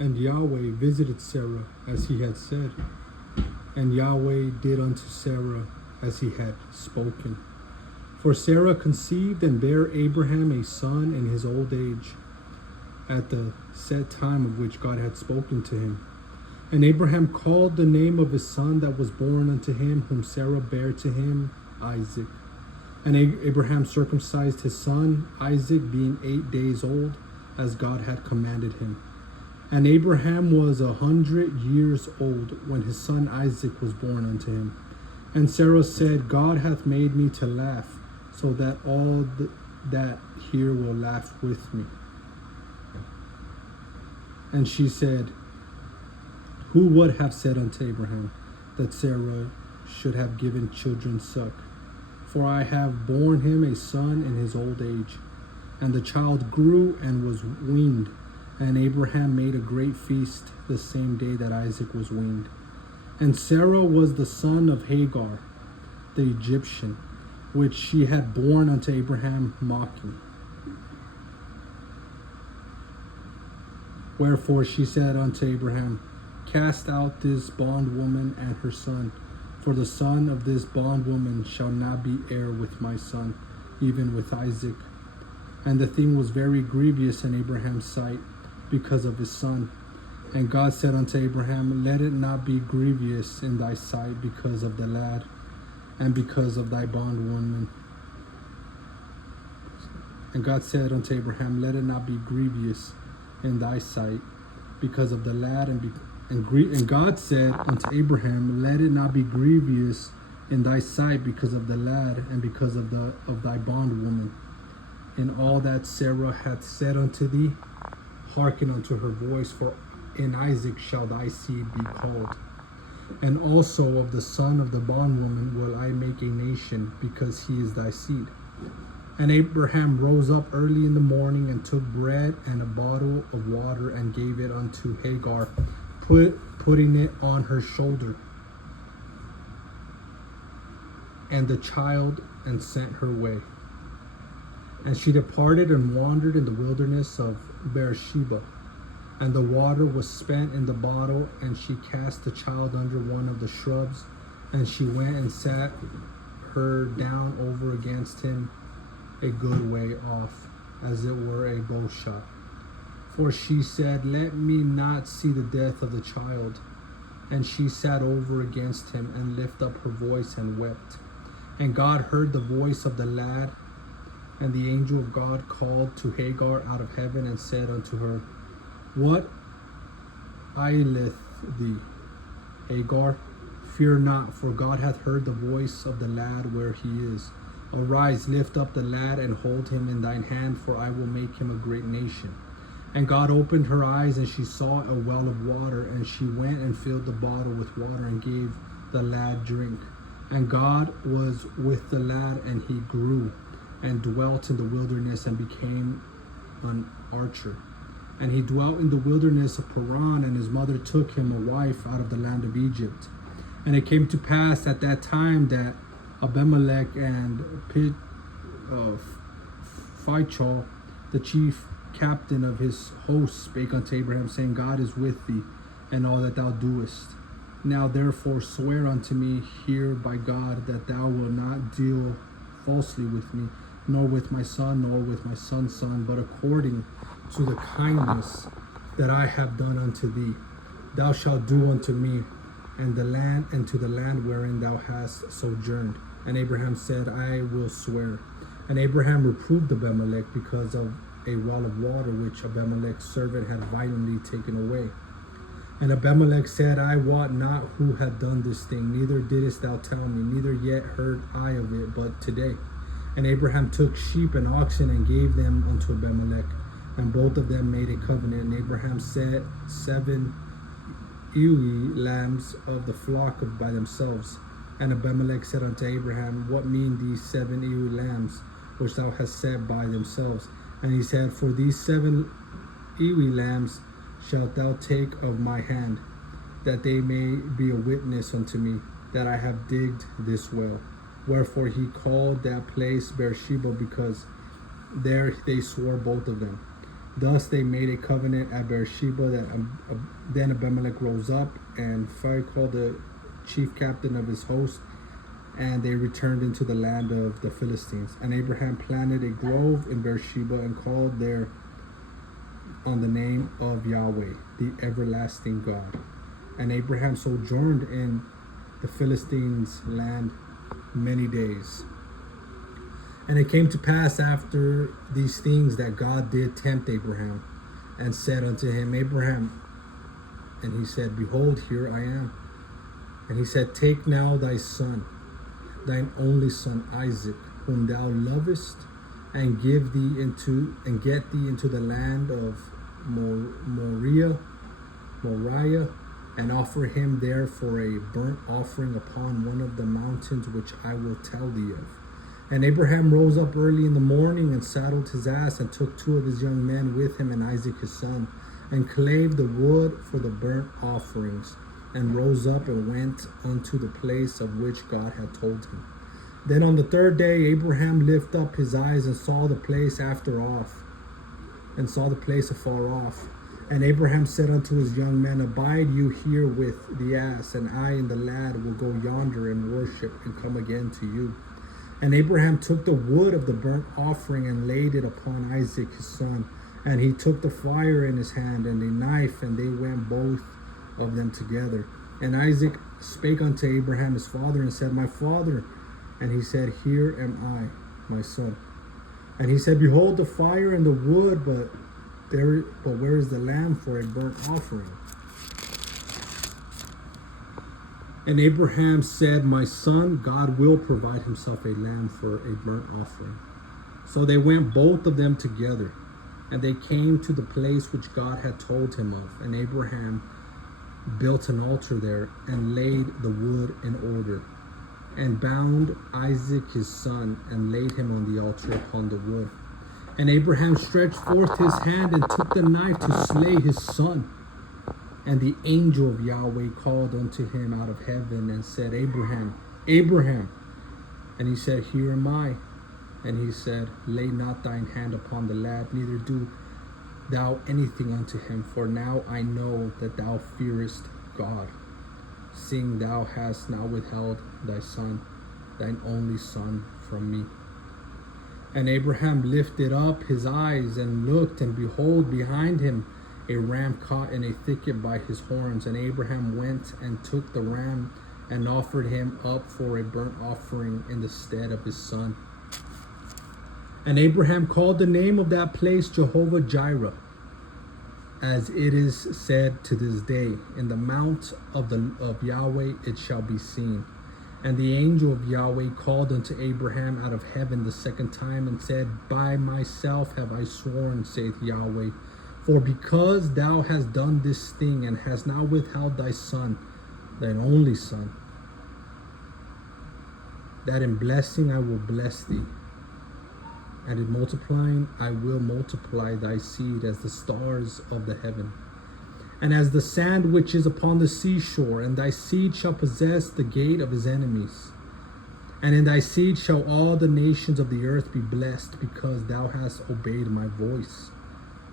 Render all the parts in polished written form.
And Yahweh visited Sarah as he had said, and Yahweh did unto Sarah as he had spoken. For Sarah conceived and bare Abraham a son in his old age, at the set time of which God had spoken to him. And Abraham called the name of his son that was born unto him, whom Sarah bare to him, Isaac. And Abraham circumcised his son Isaac, being 8 days old, as God had commanded him. And Abraham was 100 years old when his son Isaac was born unto him. And Sarah said, God hath made me to laugh, so that all that hear will laugh with me. And she said, who would have said unto Abraham that Sarah should have given children suck? For I have borne him a son in his old age. And the child grew and was weaned. And Abraham made a great feast the same day that Isaac was weaned. And Sarah was the son of Hagar, the Egyptian, which she had borne unto Abraham mocking. Wherefore she said unto Abraham, cast out this bondwoman and her son, for the son of this bondwoman shall not be heir with my son, even with Isaac. And the thing was very grievous in Abraham's sight, because of his son. And God said unto Abraham, let it not be grievous in thy sight because of the lad, and because of thy bondwoman. And God said unto Abraham, let it not be grievous in thy sight because of the lad, and God said unto Abraham, let it not be grievous in thy sight because of the lad, and because of thy bondwoman. In all that Sarah hath said unto thee, hearken unto her voice, for in Isaac shall thy seed be called. And also of the son of the bondwoman will I make a nation, because he is thy seed. And Abraham rose up early in the morning, and took bread and a bottle of water, and gave it unto Hagar, putting it on her shoulder, and the child, and sent her way. And she departed and wandered in the wilderness of Beersheba. And the water was spent in the bottle, and she cast the child under one of the shrubs, and she went and sat her down over against him a good way off, as it were a bow shot. For she said, let me not see the death of the child. And she sat over against him, and lifted up her voice, and wept. And God heard the voice of the lad. And the angel of God called to Hagar out of heaven, and said unto her, what aileth thee, Hagar? Fear not, for God hath heard the voice of the lad where he is. Arise, lift up the lad, and hold him in thine hand, for I will make him a great nation. And God opened her eyes, and she saw a well of water, and she went and filled the bottle with water, and gave the lad drink. And God was with the lad, and he grew, and dwelt in the wilderness, and became an archer. And he dwelt in the wilderness of Paran, and his mother took him a wife out of the land of Egypt. And it came to pass at that time that Abimelech and Phicol, the chief captain of his host, spake unto Abraham, saying, God is with thee, and all that thou doest. Now therefore swear unto me here by God, that thou wilt not deal falsely with me, nor with my son, nor with my son's son, but according to the kindness that I have done unto thee, thou shalt do unto me, and to the land wherein thou hast sojourned. And Abraham said, I will swear. And Abraham reproved Abimelech because of a well of water which Abimelech's servant had violently taken away. And Abimelech said, I wot not who had done this thing, neither didst thou tell me, neither yet heard I of it but today. And Abraham took sheep and oxen, and gave them unto Abimelech, and both of them made a covenant. And Abraham set 7 ewe lambs of the flock by themselves. And Abimelech said unto Abraham, what mean these 7 ewe lambs which thou hast set by themselves? And he said, for these 7 ewe lambs shalt thou take of my hand, that they may be a witness unto me, that I have digged this well. Wherefore he called that place Beersheba, because there they swore both of them. Thus they made a covenant at Beersheba. Then Abimelech rose up and called the chief captain of his host, and they returned into the land of the Philistines. And Abraham planted a grove in Beersheba and called there on the name of Yahweh, the everlasting God. And Abraham sojourned in the Philistines' land many days. And it came to pass after these things that God did tempt Abraham and said unto him, Abraham. And he said, Behold, here I am. And he said, Take now thy son, thine only son Isaac, whom thou lovest, and get thee into the land of Moriah, and offer him there for a burnt offering upon one of the mountains which I will tell thee of. And Abraham rose up early in the morning and saddled his ass and took 2 of his young men with him and Isaac his son, and clave the wood for the burnt offerings, and rose up and went unto the place of which God had told him. Then on the 3rd day Abraham lifted up his eyes and saw the place afar off. And Abraham said unto his young men, Abide you here with the ass, and I and the lad will go yonder and worship, and come again to you. And Abraham took the wood of the burnt offering and laid it upon Isaac his son. And he took the fire in his hand and a knife, and they went both of them together. And Isaac spake unto Abraham his father, and said, My father. And he said, Here am I, my son. And he said, Behold the fire and the wood, but where is the lamb for a burnt offering? And Abraham said, My son, God will provide himself a lamb for a burnt offering. So they went both of them together, and they came to the place which God had told him of. And Abraham built an altar there, and laid the wood in order, and bound Isaac his son, and laid him on the altar upon the wood. And Abraham stretched forth his hand, and took the knife to slay his son. And the angel of Yahweh called unto him out of heaven, and said, Abraham, Abraham. And he said, Here am I. And he said, Lay not thine hand upon the lad, neither do thou anything unto him, for now I know that thou fearest God, seeing thou hast not withheld thy son, thine only son, from me. And Abraham lifted up his eyes and looked, and behold, behind him a ram caught in a thicket by his horns. And Abraham went and took the ram and offered him up for a burnt offering in the stead of his son. And Abraham called the name of that place Jehovah Jireh, as it is said to this day, In the mount of Yahweh it shall be seen. And the angel of Yahweh called unto Abraham out of heaven the 2nd time, and said, By myself have I sworn, saith Yahweh, for because thou hast done this thing, and hast not withheld thy son, thine only son, that in blessing I will bless thee, and in multiplying I will multiply thy seed as the stars of the heaven, and as the sand which is upon the seashore. And thy seed shall possess the gate of his enemies. And in thy seed shall all the nations of the earth be blessed, because thou hast obeyed my voice.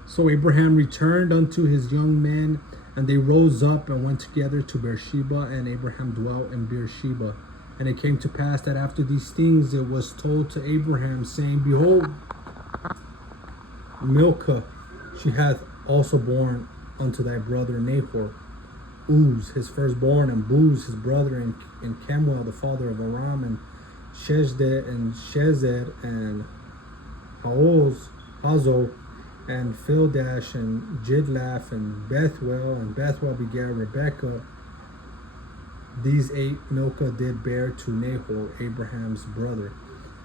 So Abraham returned unto his young men, and they rose up and went together to Beersheba, and Abraham dwelt in Beersheba. And it came to pass that after these things it was told to Abraham, saying, Behold, Milcah, she hath also borne unto thy brother Nahor Uz his firstborn, and Buz his brother, and Kemuel the father of Aram, and Shezded, and Shezed, and Hazo, and Fildash, and Jidlaph, and Bethuel. And Bethuel begat Rebekah. These 8 Milcah did bear to Nahor, Abraham's brother.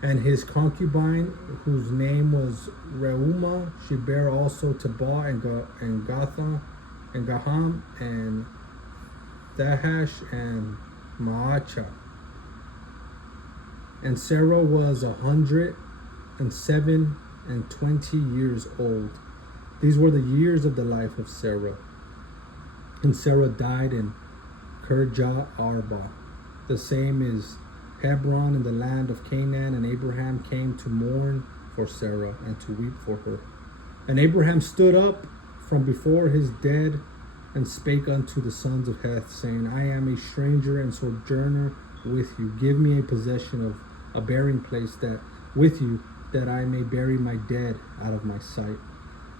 And his concubine, whose name was Reumah, she bare also Tabah, and Gatham, and Gaham, and Thahash, and Maacha. And Sarah was 127 years old. These were the years of the life of Sarah. And Sarah died in Kirjath Arba. The same is Hebron in the land of Canaan. And Abraham came to mourn for Sarah and to weep for her. And Abraham stood up from before his dead and spake unto the sons of Heth, saying, I am a stranger and sojourner with you. Give me a possession of a burying place that with you, that I may bury my dead out of my sight.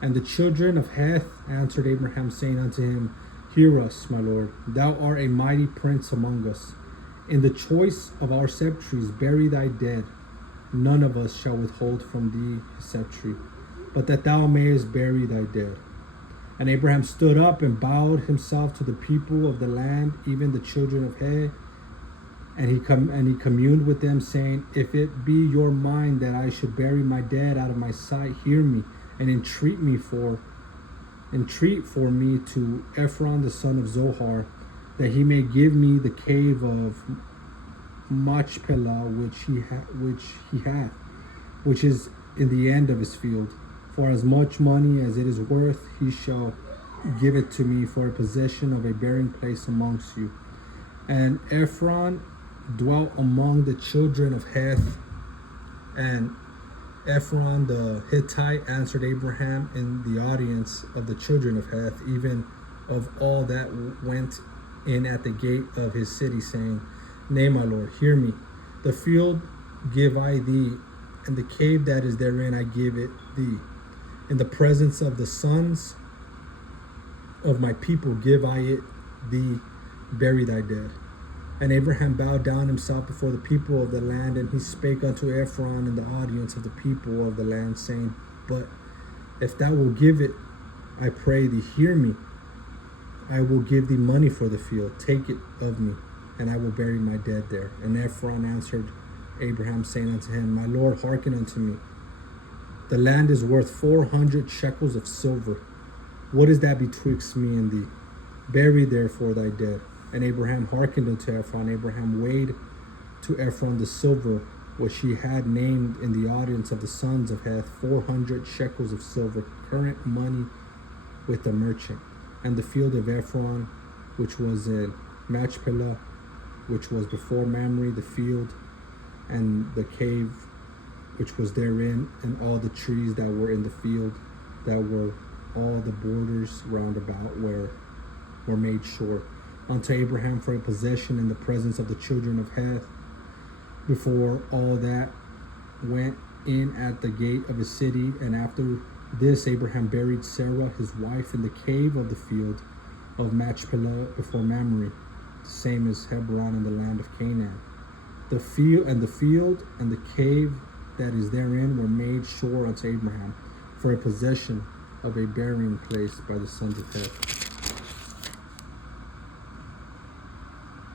And the children of Heth answered Abraham, saying unto him, Hear us, my lord. Thou art a mighty prince among us. In the choice of our sepulchres bury thy dead. None of us shall withhold from thee his sepulchre, but that thou mayest bury thy dead. And Abraham stood up and bowed himself to the people of the land, even the children of Heth. And he communed with them, saying, If it be your mind that I should bury my dead out of my sight, hear me, and entreat for me to Ephron the son of Zohar, that he may give me the cave of Machpelah, which is in the end of his field. For as much money as it is worth, he shall give it to me for a possession of a burying place amongst you. And Ephron dwelt among the children of Heth, and Ephron the Hittite answered Abraham in the audience of the children of Heth, even of all that went in at the gate of his city, saying, Nay, my lord, hear me. The field give I thee, and the cave that is therein I give it thee. In the presence of the sons of my people give I it thee, bury thy dead. And Abraham bowed down himself before the people of the land, and he spake unto Ephron in the audience of the people of the land, saying, But if thou wilt give it, I pray thee, hear me. I will give thee money for the field. Take it of me, and I will bury my dead there. And Ephron answered Abraham, saying unto him, My lord, hearken unto me. The land is worth 400 shekels of silver. What is that betwixt me and thee? Bury therefore thy dead. And Abraham hearkened unto Ephron. Abraham weighed to Ephron the silver which he had named in the audience of the sons of Heth, 400 shekels of silver, current money with the merchant. And the field of Ephron, which was in Machpelah, which was before Mamre, the field, and the cave which was therein, and all the trees that were in the field, that were all the borders round about were made sure, unto Abraham for a possession in the presence of the children of Heth. Before all that went in at the gate of his city. And after this Abraham buried Sarah his wife in the cave of the field of Machpelah before Mamre, the same as Hebron in the land of Canaan. The field and the cave that is therein were made sure unto Abraham for a possession of a burying place by the sons of Heth.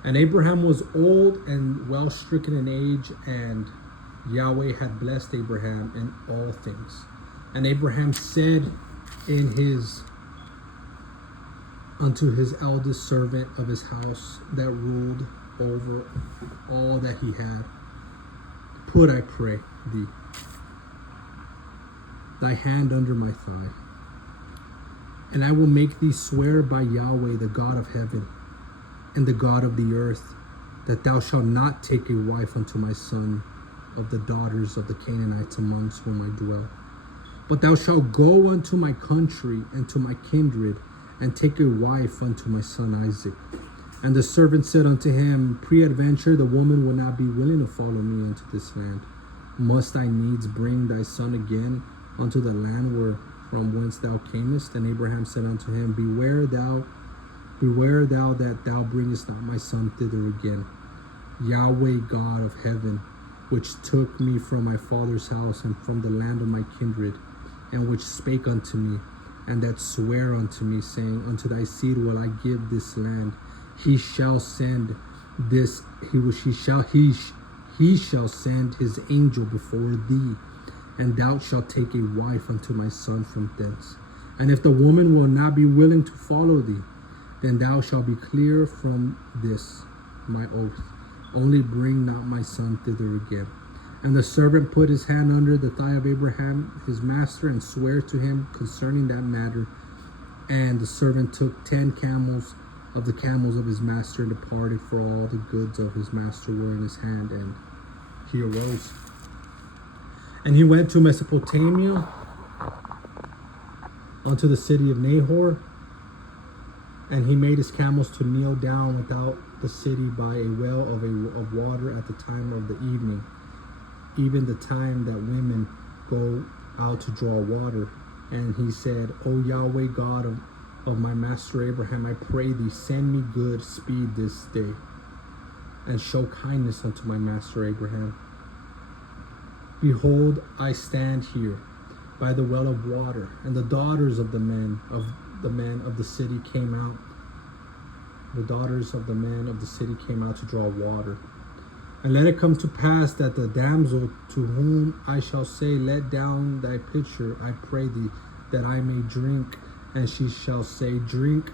And Abraham was old and well stricken in age, and Yahweh had blessed Abraham in all things. And Abraham said unto his eldest servant of his house that ruled over all that he had, Put, I pray thee, thy hand under my thigh, and I will make thee swear by Yahweh, the God of heaven, and the God of the earth, that thou shalt not take a wife unto my son of the daughters of the Canaanites amongst whom I dwell. But thou shalt go unto my country and to my kindred, and take a wife unto my son Isaac. And the servant said unto him, Peradventure the woman will not be willing to follow me unto this land. Must I needs bring thy son again unto the land from whence thou camest? And Abraham said unto him, Beware thou that thou bringest not my son thither again. Yahweh God of heaven, which took me from my father's house and from the land of my kindred, and which spake unto me, and that sware unto me, saying, Unto thy seed will I give this land. He shall send his angel before thee, and thou shalt take a wife unto my son from thence. And if the woman will not be willing to follow thee, then thou shalt be clear from this my oath. Only bring not my son thither again. And the servant put his hand under the thigh of Abraham his master, and sware to him concerning that matter. And the servant took 10 camels of the camels of his master, and departed, for all the goods of his master were in his hand. And he arose. And he went to Mesopotamia, unto the city of Nahor, and he made his camels to kneel down without the city by a well of water at the time of the evening, even the time that women go out to draw water. And he said, O Yahweh God of my master Abraham, I pray thee, send me good speed this day, and show kindness unto my master Abraham. Behold, I stand here by the well of water, and the daughters of the men of the city came out. The daughters of the men of the city came out to draw water. And let it come to pass that the damsel to whom I shall say, Let down thy pitcher, I pray thee, that I may drink. And she shall say, Drink,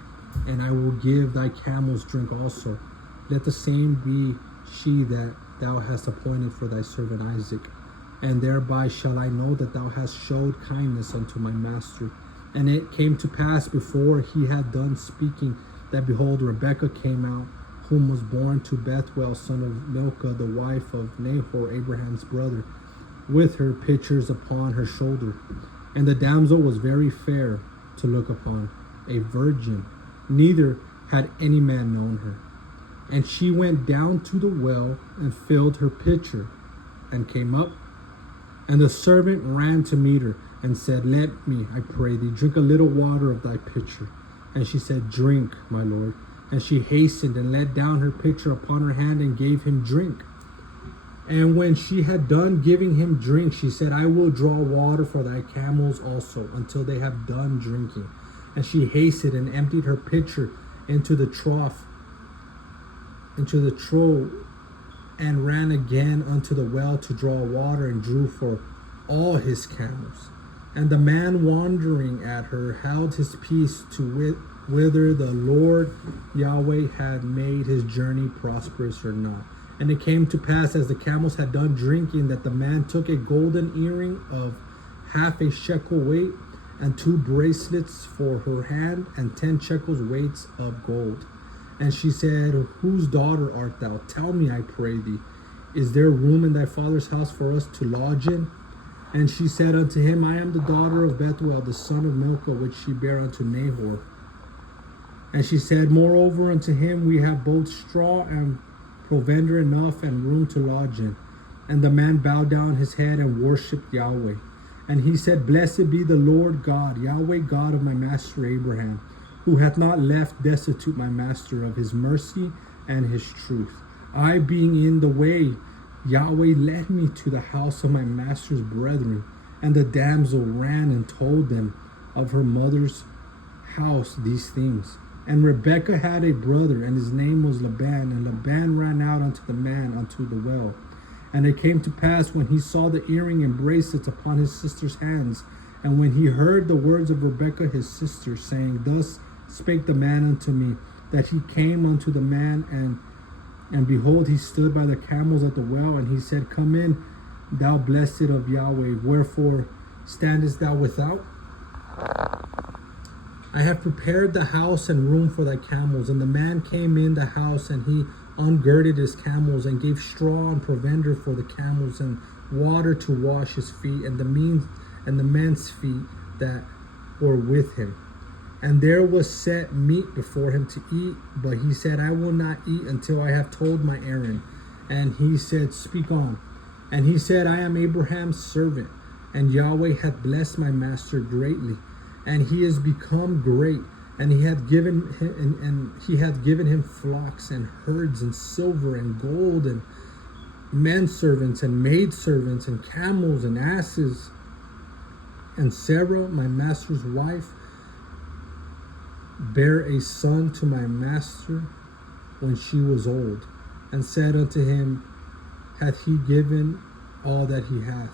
and I will give thy camels drink also. Let the same be she that thou hast appointed for thy servant Isaac. And thereby shall I know that thou hast showed kindness unto my master. And it came to pass before he had done speaking, that behold, Rebekah came out, whom was born to Bethuel, son of Milcah, the wife of Nahor, Abraham's brother, with her pitchers upon her shoulder. And the damsel was very fair to look upon, a virgin, neither had any man known her. And she went down to the well and filled her pitcher, and came up. And the servant ran to meet her, and said, Let me, I pray thee, drink a little water of thy pitcher. And she said, Drink, my lord. And she hastened and let down her pitcher upon her hand, and gave him drink. And when she had done giving him drink, she said, I will draw water for thy camels also, until they have done drinking. And she hastened and emptied her pitcher into the trough, and ran again unto the well to draw water, and drew for all his camels. And the man wondering at her held his peace to whither the Lord Yahweh had made his journey prosperous or not. And it came to pass, as the camels had done drinking, that the man took a golden earring of half a shekel weight, and 2 bracelets for her hand, and 10 shekels weights of gold. And she said, Whose daughter art thou? Tell me, I pray thee, is there room in thy father's house for us to lodge in? And she said unto him, I am the daughter of Bethuel, the son of Milcah, which she bare unto Nahor. And she said, Moreover unto him we have both straw and provender enough, and room to lodge in. And the man bowed down his head and worshipped Yahweh. And he said, Blessed be the Lord God, Yahweh God of my master Abraham, who hath not left destitute my master of his mercy and his truth. I being in the way, Yahweh led me to the house of my master's brethren. And the damsel ran and told them of her mother's house these things. And Rebekah had a brother, and his name was Laban. And Laban ran out unto the man unto the well. And it came to pass, when he saw the earring and bracelets upon his sister's hands, and when he heard the words of Rebekah his sister, saying, Thus spake the man unto me, that he came unto the man, and behold, he stood by the camels at the well, and he said, Come in, thou blessed of Yahweh, wherefore standest thou without? I have prepared the house and room for thy camels. And the man came in the house, and he ungirded his camels, and gave straw and provender for the camels, and water to wash his feet, and the men's feet that were with him. And there was set meat before him to eat, but he said, I will not eat until I have told my errand. And he said, Speak on. And he said, I am Abraham's servant, and Yahweh hath blessed my master greatly, and he is become great, and he hath given him flocks and herds and silver and gold and men servants and maid servants and camels and asses. And Sarah, my master's wife, bare a son to my master when she was old, and said unto him, Hath he given all that he hath?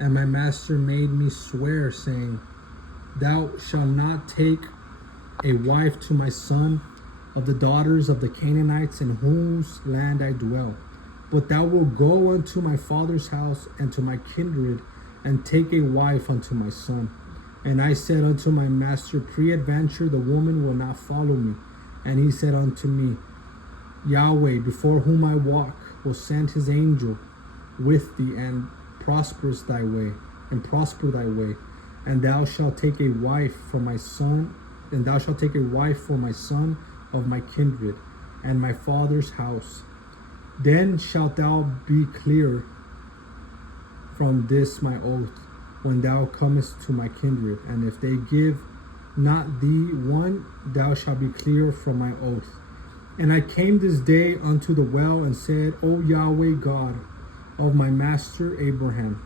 And my master made me swear, saying, Thou shalt not take a wife to my son of the daughters of the Canaanites, in whose land I dwell, but thou wilt go unto my father's house and to my kindred, and take a wife unto my son. And I said unto my master, Peradventure the woman will not follow me. And he said unto me, Yahweh, before whom I walk, will send his angel with thee, and prosper thy way. and thou shalt take a wife for my son, and thou shalt take a wife for my son of my kindred, and my father's house. Then shalt thou be clear from this my oath, when thou comest to my kindred, and if they give not thee one, thou shalt be clear from my oath. And I came this day unto the well, and said, O Yahweh God of my master Abraham,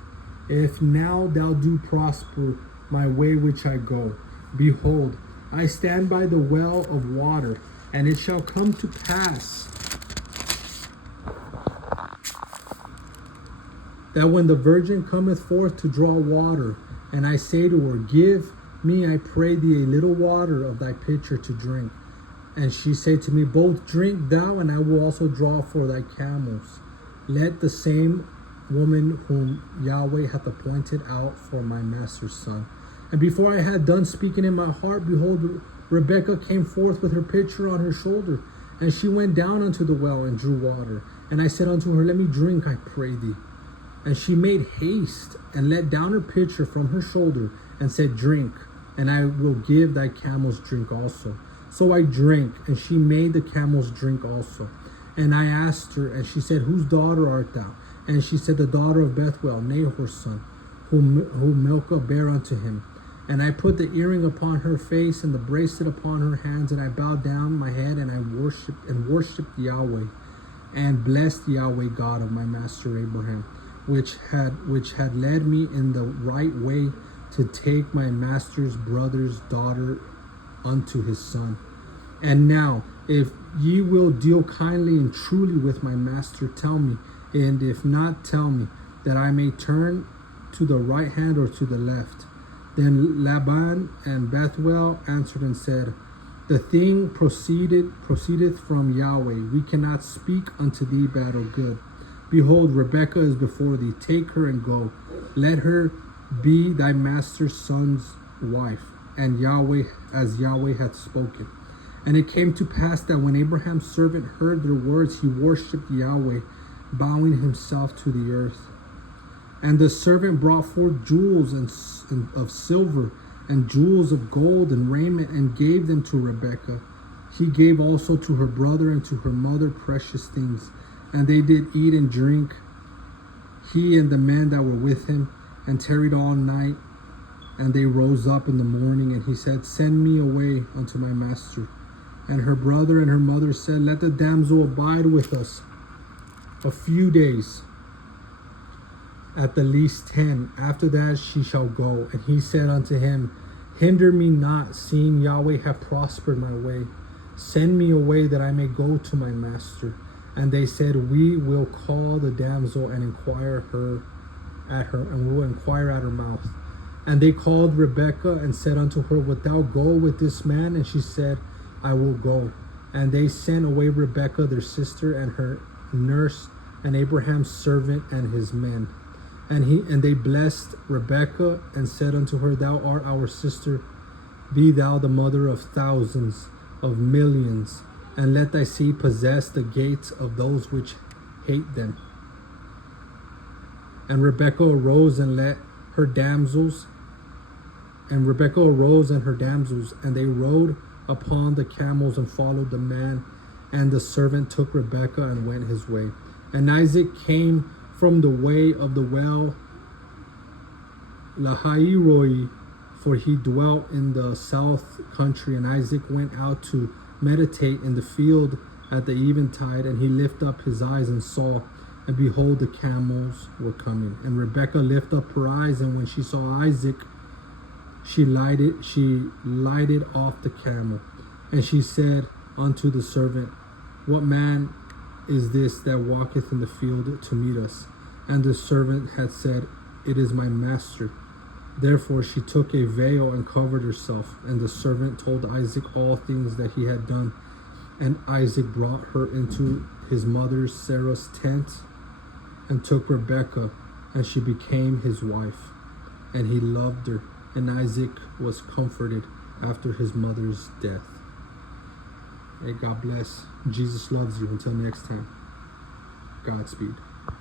if now thou do prosper my way which I go, behold, I stand by the well of water, and it shall come to pass that when the virgin cometh forth to draw water, and I say to her, give me, I pray thee, a little water of thy pitcher to drink, and she say to me, both drink thou, and I will also draw for thy camels. Let the same woman whom Yahweh hath appointed out for my master's son. And before I had done speaking in my heart, behold, Rebekah came forth with her pitcher on her shoulder, and she went down unto the well and drew water. And I said unto her, let me drink, I pray thee. And she made haste and let down her pitcher from her shoulder, and said, drink, and I will give thy camels drink also. So I drank, and she made the camels drink also. And I asked her, and she said, whose daughter art thou? And she said, the daughter of Bethuel, Nahor's son, whom Milcah bare unto him. And I put the earring upon her face and the bracelet upon her hands, and I bowed down my head, and I worshipped Yahweh, and blessed Yahweh God of my master Abraham, which had led me in the right way to take my master's brother's daughter unto his son. And now, if ye will deal kindly and truly with my master, tell me, and if not, tell me, that I may turn to the right hand or to the left. Then Laban and Bethuel answered and said, the thing proceedeth from Yahweh. We cannot speak unto thee bad or good. Behold, Rebekah is before thee. Take her and go. Let her be thy master's son's wife, and Yahweh, as Yahweh hath spoken. And it came to pass that when Abraham's servant heard their words, he worshipped Yahweh, bowing himself to the earth. And the servant brought forth jewels of silver and jewels of gold and raiment, and gave them to Rebekah. He gave also to her brother and to her mother precious things. And they did eat and drink, he and the men that were with him, and tarried all night. And they rose up in the morning, and he said, send me away unto my master. And her brother and her mother said, let the damsel abide with us a few days, at the least 10. After that she shall go. And he said unto him, hinder me not, seeing Yahweh hath prospered my way. Send me away, that I may go to my master. And they said, we will call the damsel and inquire and we will inquire at her mouth. And they called Rebekah and said unto her, wilt thou go with this man? And she said, I will go. And they sent away Rebekah their sister, and her nurse, and Abraham's servant and his men. And they blessed Rebekah and said unto her, thou art our sister, be thou the mother of thousands, of millions, and let thy seed possess the gates of those which hate them. And Rebekah arose and her damsels, and they rode upon the camels and followed the man. And the servant took Rebekah and went his way. And Isaac came from the way of the well Lahairoi, for he dwelt in the south country. And Isaac went out to meditate in the field at the eventide, and he lifted up his eyes and saw, and behold, the camels were coming. And Rebekah lifted up her eyes, and when she saw Isaac, she lighted off the camel. And she said unto the servant, what man is this that walketh in the field to meet us? And the servant had said, it is my master. Therefore she took a veil and covered herself. And the servant told Isaac all things that he had done. And Isaac brought her into his mother Sarah's tent, and took Rebekah, and she became his wife. And he loved her, and Isaac was comforted after his mother's death. Hey, God bless. Jesus loves you. Until next time, Godspeed.